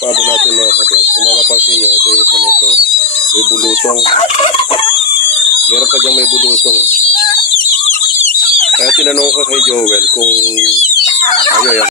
Pabo natin mga kabrad. Kung makapansin nyo, ito yung isa nito. May bulutong. Meron pa diyang may bulutong. Kaya tinanong ko kay Joel kung ano yan.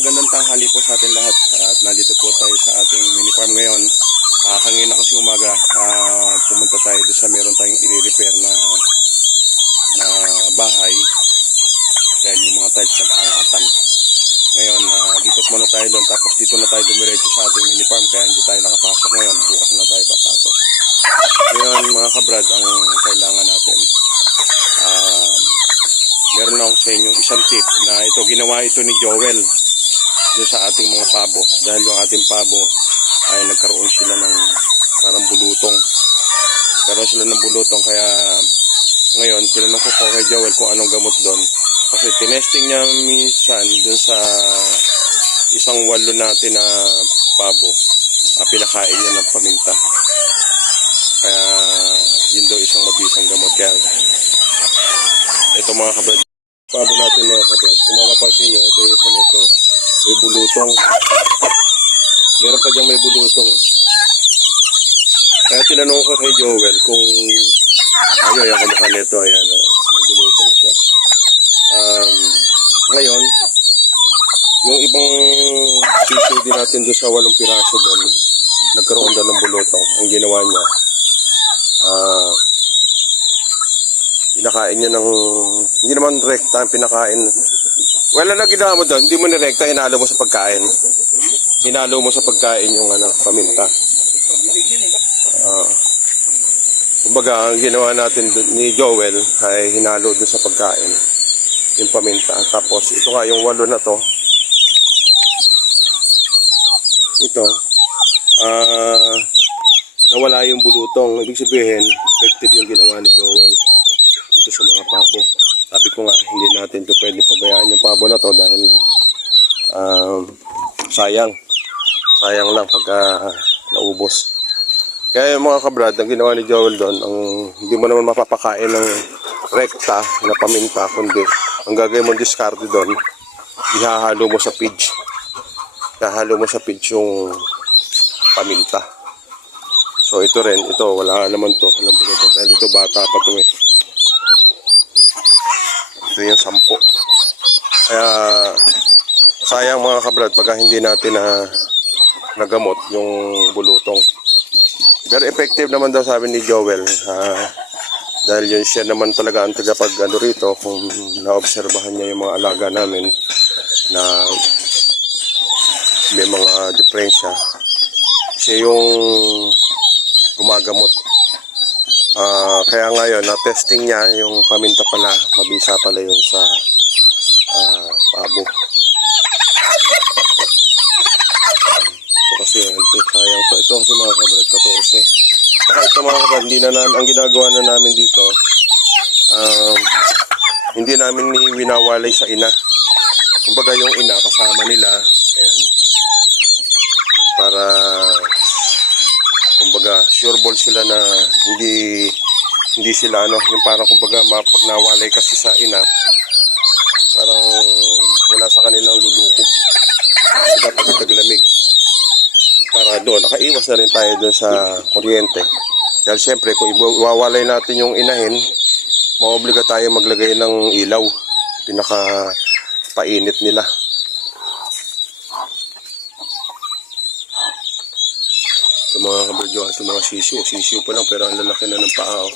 Magandang tanghali po sa atin lahat at nandito po tayo sa ating mini farm ngayon. Kanina kasi umaga pumunta tayo doon sa meron tayong i-repair na bahay. Kaya yung mga tiles nag-aangatan. Ngayon dito muna tayo doon tapos dito na tayo dumiretso sa ating mini farm kaya hindi tayo nakapasok ngayon. Bukas na tayo papasok. Ngayon mga kabrad ang kailangan natin. Meron lang sa inyo isang tip na ito ginawa ito ni Joel doon sa ating mga pabo dahil yung ating pabo ay nagkaroon sila ng parang bulutong kaya ngayon tinanong ko kay Joel kung anong gamot doon kasi tinesting niya minsan doon sa isang walo natin na pabo pinakain niya ng paminta kaya yun daw isang mabisang gamot kaya ito mga kabrad pabo natin mga kabrad kung makapansin nyo ito yung isa nito may bulutong. Meron pa diyang may bulutong. Kaya tinanong ko kay Joel kung ano yung kamukha nito. Ayan o. May bulutong siya. Ngayon, yung ibang sisiw din natin doon sa 8 piraso doon, nagkaroon doon ng bulutong. Ang ginawa niya, pinakain niya ng, hindi naman rekta ang pinakain. Wala na ginawa mo doon, hindi mo nirekta, hinalo mo sa pagkain. Hinalo mo sa pagkain yung paminta. Kumbaga, ang ginawa natin ni Joel ay hinalo doon sa pagkain. Yung paminta. Tapos, ito nga, yung 8 na to. Ito. Nawala yung bulutong. Ibig sabihin, effective yung ginawa ni Joel dito sa mga pabo. Sabi ko nga, hindi natin ito pwede pabayaan yung pabo na to dahil sayang lang pagka naubos. Kaya yung mga kabrad, ang ginawa ni Joel doon, hindi mo naman mapapakain ng rekta na paminta, kundi ang gagawin mo discarte doon, ihahalo mo sa pidge. Ihahalo mo sa pidge yung paminta. So ito rin, ito wala naman to, alam mo ito, dahil ito bata pa to eh. Ito yung 10. Kaya sayang mga kabrad pagka hindi natin nagamot yung bulutong. Pero effective naman daw sabi ni Joel. Dahil yun siya naman talaga ang tagapag rito kung naobserbahan niya yung mga alaga namin na may mga diferensya. Siya yung gumagamot. Kaya ngayon, na-testing niya yung paminta pala, mabisa pala yun sa pabo. Ito kasi, sayang to. Ito kasi mga kabrad, 14. Saka ito mga kabrad, ang ginagawa na namin dito, hindi namin winawalay sa ina. Kumbaga yung ina, kasama nila, ayan, para kumbaga sure ball sila na hindi sila yung parang kumbaga pag nawalay kasi sa ina parang wala sa kanilang lulukob dapat itaglamig para doon nakaiwas na rin tayo doon sa kuryente dahil syempre kung iwawalay natin yung inahin maobliga tayo maglagay ng ilaw pinaka painit nila. Ito mga kabradyo, ito mga sisiyo pa lang pero ang lalaki na ng paa.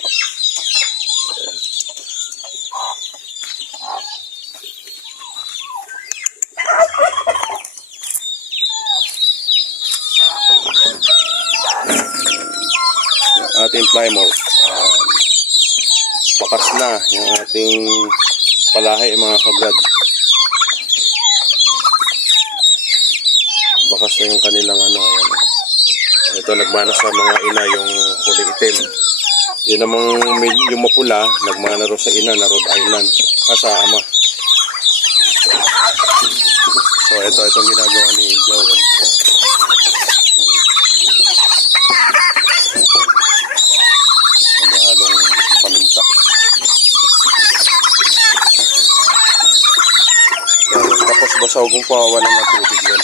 Ating plymouth, bakas na yung ating palahi mga kabrad. Bakas na yung kanilang ayan. Ito nagmana sa mga ina yung kulay itim. Yun namang yung mapula, nagmana ro sa ina na Rhode Island. Sa ama. So itong ginagawa ni Joel. Halong paminta. Tapos basaw kung pawawalan ng tubig yun.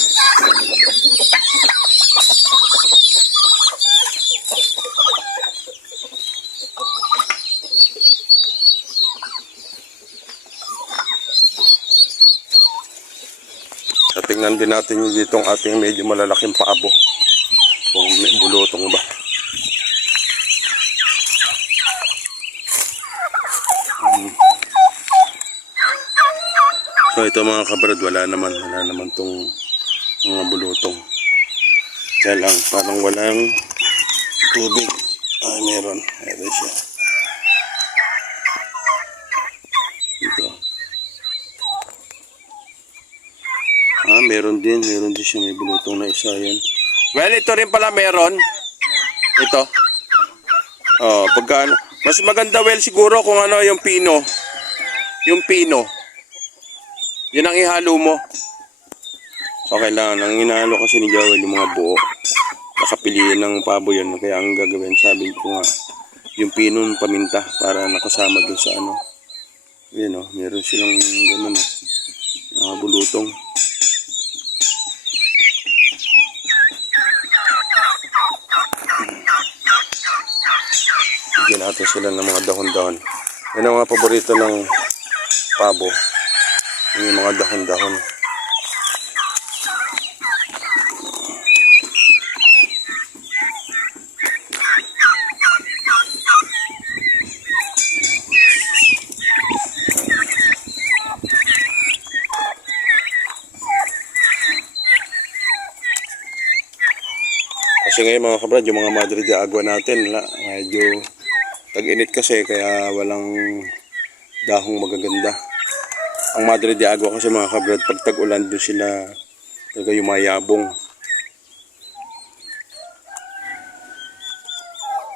So, tingnan din natin yung ditong ating medyo malalaking paabo. Kung may bulutong ba. So ito mga kabrad, wala naman tong mga bulutong. Kaya lang, parang walang tubig. Meron. Ito siya. Ito. Meron din siya, may bulutong na isa yan. Well, ito rin pala meron. Ito. Pagka mas maganda well siguro kung ano yung pino. Yung pino. Yun ang ihalo mo. So kailangan, ang inahalo kasi ni Joel yung mga buo. Nakapiliin ng pabo yun. Kaya ang gagawin, sabi ko nga, yung pinong paminta para nakasama dun sa ano. Yun meron silang gano'n bulutong. Bigyan natin sila ng mga dahon-dahon. Yan ang mga paborito ng pabo. Yung mga dahon-dahon. Kasi ngayon mga kabrad, yung mga Madre de Agua natin, medyo tag-init kasi kaya walang dahong magaganda. Ang Madre de Agua kasi mga kabrad, pag tag-ulan doon sila talaga yumayabong.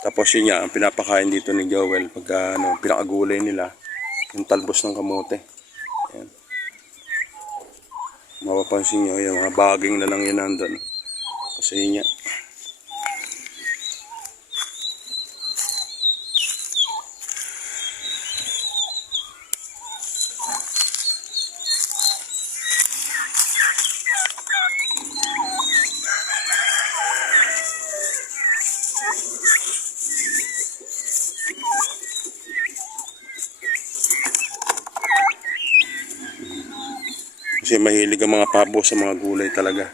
Tapos yun nga, ang pinapakain dito ni Joel pagka pinakagulay nila, yung talbos ng kamote. Ayan. Mapapansin nyo, yung mga baging na lang yun nandun. Kasi yun nga. Kasi mahilig ang mga pabo sa mga gulay talaga.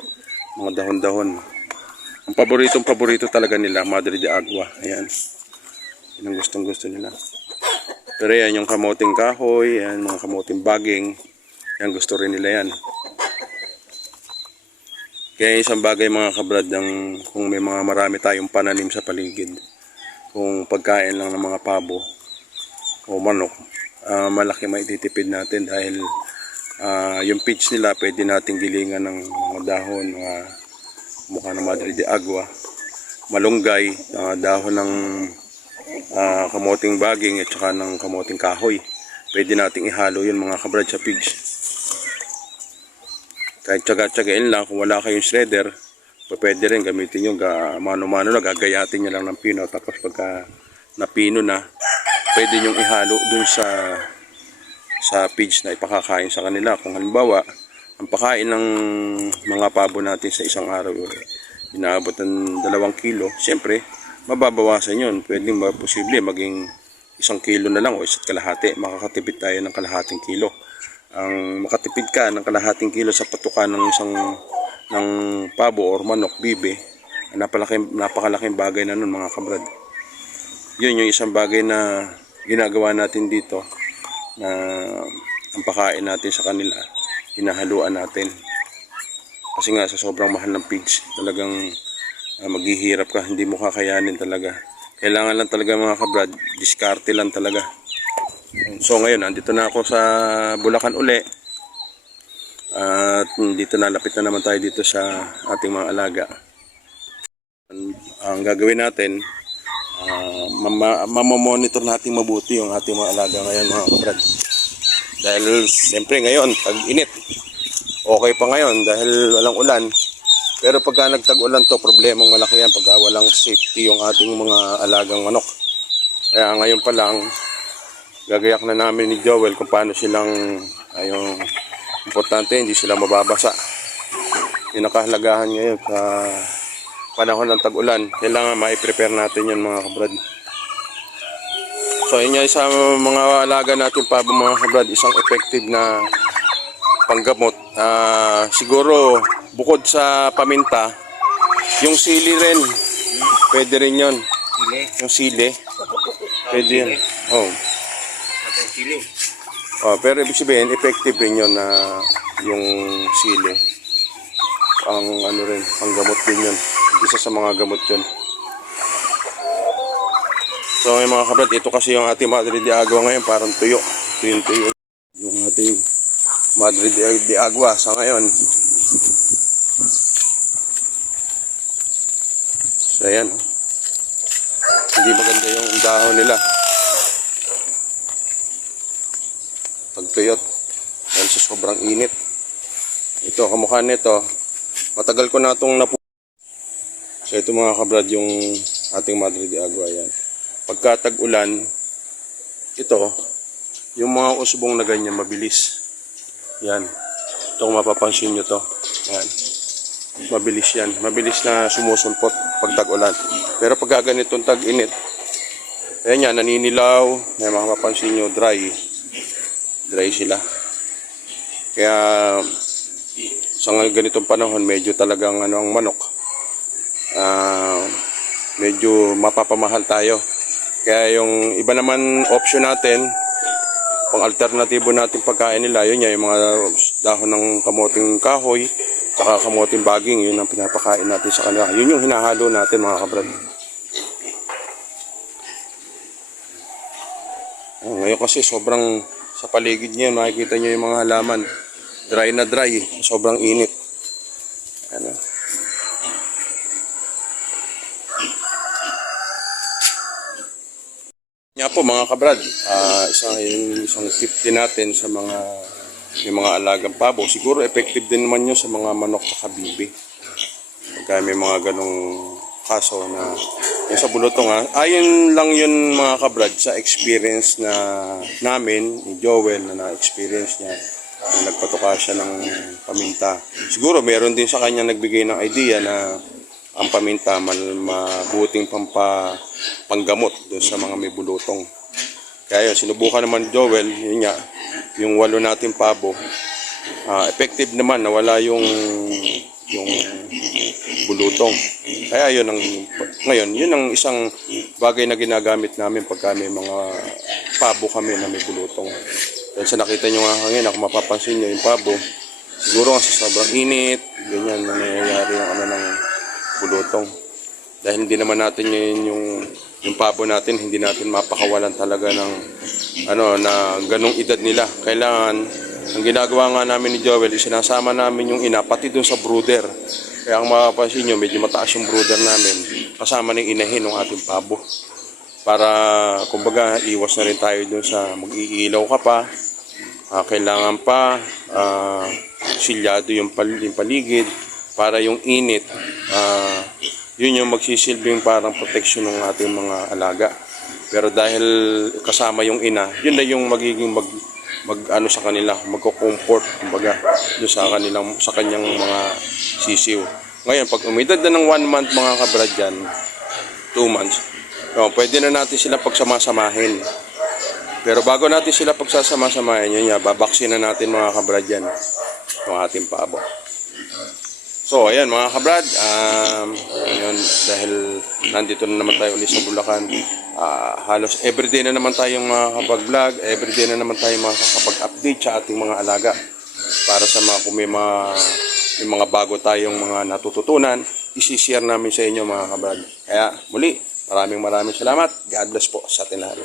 Mga dahon-dahon. Ang paborito talaga nila, Madre de Agua. Ayan. Yan ang gustong-gusto nila. Pero yan, yung kamoting kahoy, yan, mga kamoting baging, yan, gusto rin nila yan. Kaya isang bagay mga kabrad, kung may mga marami tayong pananim sa paligid, kung pagkain lang ng mga pabo o manok, malaki maititipid natin dahil yung pitch nila pwede nating gilingan ng mga dahon, mga mukha ng Madre de Agua, malunggay, dahon ng kamoting baging at saka ng kamoting kahoy. Pwede nating ihalo yun mga kabrad sa pigs. Kahit tsaga-tsagain lang, kung wala kayong shredder, pwede rin gamitin yung mano-mano na gagayatin nyo lang ng pino. Tapos pagka napino na, pwede nyong ihalo dun sa pigs na ipakakain sa kanila. Kung halimbawa, ang pakain ng mga pabo natin sa isang araw, inaabot ng 2 kilo, siyempre, mababawasan yun. Pwedeng posible maging 1 kilo na lang o 1.5 kilo. Makakatipid tayo ng 1/2 kilo. Ang makatipid ka ng 1/2 kilo sa patukan ng pabo or manok, bibe, napakalaking bagay na nun mga kabrad. Yun yung isang bagay na ginagawa natin dito, na ang pakain natin sa kanila, hinahaluan natin. Kasi nga sa sobrang mahal ng pigs, talagang maghihirap ka, hindi mo kakayanin talaga. Kailangan lang talaga mga kabrad, diskarte lang talaga. So ngayon, andito na ako sa Bulacan uli. At dito nalapit na naman tayo dito sa ating mga alaga. ang gagawin natin, mamamonitor natin mabuti yung ating mga alaga ngayon mga kabrad. Dahil siyempre ngayon, tag-init. Okay pa ngayon dahil walang ulan. Pero pagka nagtag-ulan to, problemang malaki yan pagka walang safety yung ating mga alagang manok. Kaya ngayon pa lang, gagayak na namin ni Joel kung paano silang, yung importante, hindi sila mababasa. Yung nakahalagahan ngayon sa panahon ng tag-ulan, kailangan ma-prepare natin yan mga kabrad. So yun yung sa mga alaga natin pa mga kabrad, isang effective na panggamot. Siguro bukod sa paminta, yung sili rin, pwede rin yun. Yung sili, pwede yun. Pero ibig sabihin, effective rin yun na yung sili. Ang ano rin, panggamot din yun. Isa sa mga gamot yun. So mga kabrad, ito kasi yung ating Madre de Agua ngayon, parang tuyo. Tuyo. Yung ating Madre de Agua sa ngayon. So ayan. Hindi maganda yung dahon nila. Pagtuyot. Dahil sa sobrang init. Ito, kamukha nito. Matagal ko na itong So ito mga kabrad yung ating Madre de Agua yan. Pagka tag-ulan, ito, yung mga usbong na ganyan mabilis. Yan. Ito kung mapapansin nyo to. Yan. Mabilis yan. Mabilis na sumusulpot pag tag-ulan. Pero pagka ganitong tag-init, ayan yan, naninilaw. Yan, mapapansin nyo, dry. Dry sila. Kaya sa ganitong panahon, medyo talagang ang manok. Medyo mapapamahal tayo. Kaya yung iba naman option natin, pang alternatibo natin pagkain nila, yun yung mga dahon ng kamoting kahoy, saka kamoting baging, yun ang pinapakain natin sa kanila. Yun yung hinahalo natin mga kabrad. Ngayon kasi sobrang sa paligid niya, makikita nyo yung mga halaman. Dry na dry, sobrang init. Ano? Nga po mga kabrad, isang tip din natin sa may mga alagang pabo. Siguro effective din naman yun sa mga manok at kabibi. Pagka may mga ganong kaso na yung sa bulutong ayon lang yun mga kabrad sa experience na namin ni Joel na na-experience niya na nagpatuka siya ng paminta. Siguro meron din sa kanya nagbigay ng idea na ang paminta mabuting panggamot doon sa mga may bulutong. Kaya yun, sinubukan naman Joel, yun nga, yung 8 natin pabo, effective naman, nawala yung bulutong. Kaya yun ngayon, yun ang isang bagay na ginagamit namin pagka may mga pabo kami na may bulutong. Dahil sa nakita nyo nga ngayon, kung mapapansin nyo yung pabo, siguro nga sa sobrang init, ganyan na nangyayari yung ng bulutong. Dahil hindi naman natin yung pabo natin, hindi natin mapakawalan talaga ng na ganong edad nila. Kailangan, ang ginagawa nga namin ni Joel, sinasama namin yung ina, pati dun sa brooder. Kaya ang mapapansin nyo, medyo mataas yung brooder namin, kasama ng inahin ng ating pabo. Para, kumbaga, iwas na rin tayo dun sa mag-iilaw ka pa, kailangan pa, silyado yung paligid, para yung init, yun yung magsisilbing parang protection ng ating mga alaga. Pero dahil kasama yung ina, yun na yung magiging sa kanila, magko-comfort kumbaga doon sa kanyang mga sisiw. Ngayon, pag umidad na ng 1 month mga kabrad dyan, 2 months, pwede na natin sila pagsamasamahin. Pero bago natin sila pagsasama-samahin, yun babaksin na natin mga kabrad dyan yung ating pabo. So, ayan mga kabrad, yun, dahil nandito na naman tayo ulit sa Bulacan, halos everyday na naman tayong makakapag-vlog, everyday na naman tayong makakapag-update sa ating mga alaga. Para sa kung may mga bago tayong mga natututunan, isi-share namin sa inyo mga kabrad. Kaya muli, maraming salamat. God bless po sa atin lahat.